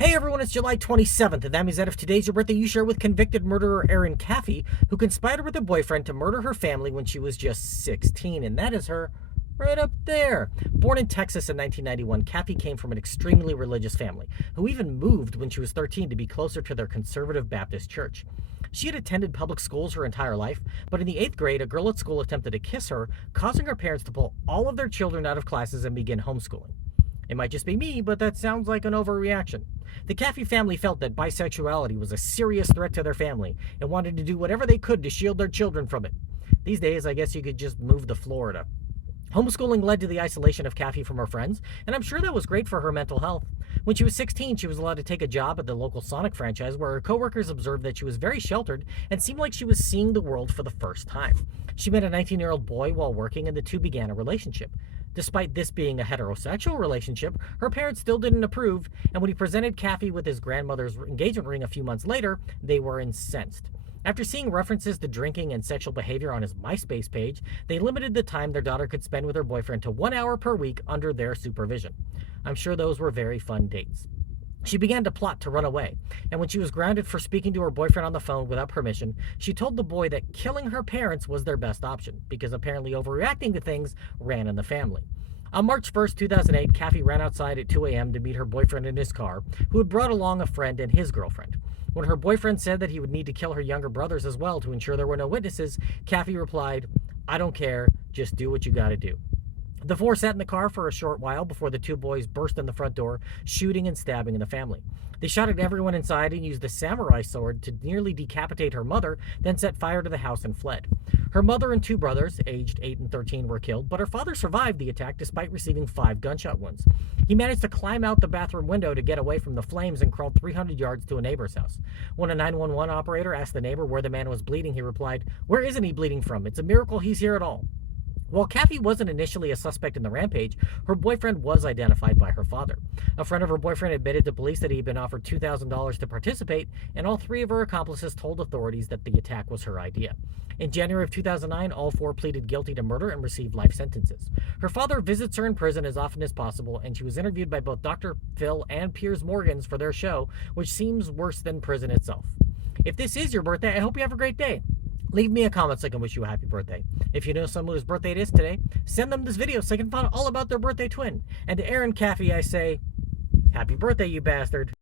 Hey everyone, it's July 27th, and that means that if today's your birthday, you share with convicted murderer Erin Caffey, who conspired with her boyfriend to murder her family when she was just 16, and that is her right up there. Born in Texas in 1991, Caffey came from an extremely religious family, who even moved when she was 13 to be closer to their conservative Baptist church. She had attended public schools her entire life, but in the 8th grade, a girl at school attempted to kiss her, causing her parents to pull all of their children out of classes and begin homeschooling. It might just be me, but that sounds like an overreaction. The Caffey family felt that bisexuality was a serious threat to their family and wanted to do whatever they could to shield their children from it. These days, I guess you could just move to Florida. Homeschooling led to the isolation of Caffey from her friends, and I'm sure that was great for her mental health. When she was 16, she was allowed to take a job at the local Sonic franchise, where her coworkers observed that she was very sheltered and seemed like she was seeing the world for the first time. She met a 19-year-old boy while working, and the two began a relationship. Despite this being a heterosexual relationship, her parents still didn't approve, and when he presented Caffey with his grandmother's engagement ring a few months later, they were incensed. After seeing references to drinking and sexual behavior on his MySpace page, they limited the time their daughter could spend with her boyfriend to 1 hour per week under their supervision. I'm sure those were very fun dates. She began to plot to run away, and when she was grounded for speaking to her boyfriend on the phone without permission, she told the boy that killing her parents was their best option, because apparently overreacting to things ran in the family. On March 1st, 2008, Caffey ran outside at 2 a.m. to meet her boyfriend in his car, who had brought along a friend and his girlfriend. When her boyfriend said that he would need to kill her younger brothers as well to ensure there were no witnesses, Caffey replied, "I don't care, just do what you gotta do." The four sat in the car for a short while before the two boys burst in the front door, shooting and stabbing the family. They shot at everyone inside and used a samurai sword to nearly decapitate her mother, then set fire to the house and fled. Her mother and two brothers, aged 8 and 13, were killed, but her father survived the attack despite receiving 5 gunshot wounds. He managed to climb out the bathroom window to get away from the flames and crawled 300 yards to a neighbor's house. When a 911 operator asked the neighbor where the man was bleeding, he replied, "Where isn't he bleeding from? It's a miracle he's here at all." While Caffey wasn't initially a suspect in the rampage, her boyfriend was identified by her father. A friend of her boyfriend admitted to police that he had been offered $2,000 to participate, and all 3 of her accomplices told authorities that the attack was her idea. In January of 2009, all 4 pleaded guilty to murder and received life sentences. Her father visits her in prison as often as possible, and she was interviewed by both Dr. Phil and Piers Morgans for their show, which seems worse than prison itself. If this is your birthday, I hope you have a great day. Leave me a comment so I can wish you a happy birthday. If you know someone whose birthday it is today, send them this video so I can find out all about their birthday twin. And to Erin Caffey, I say, happy birthday, you bastard.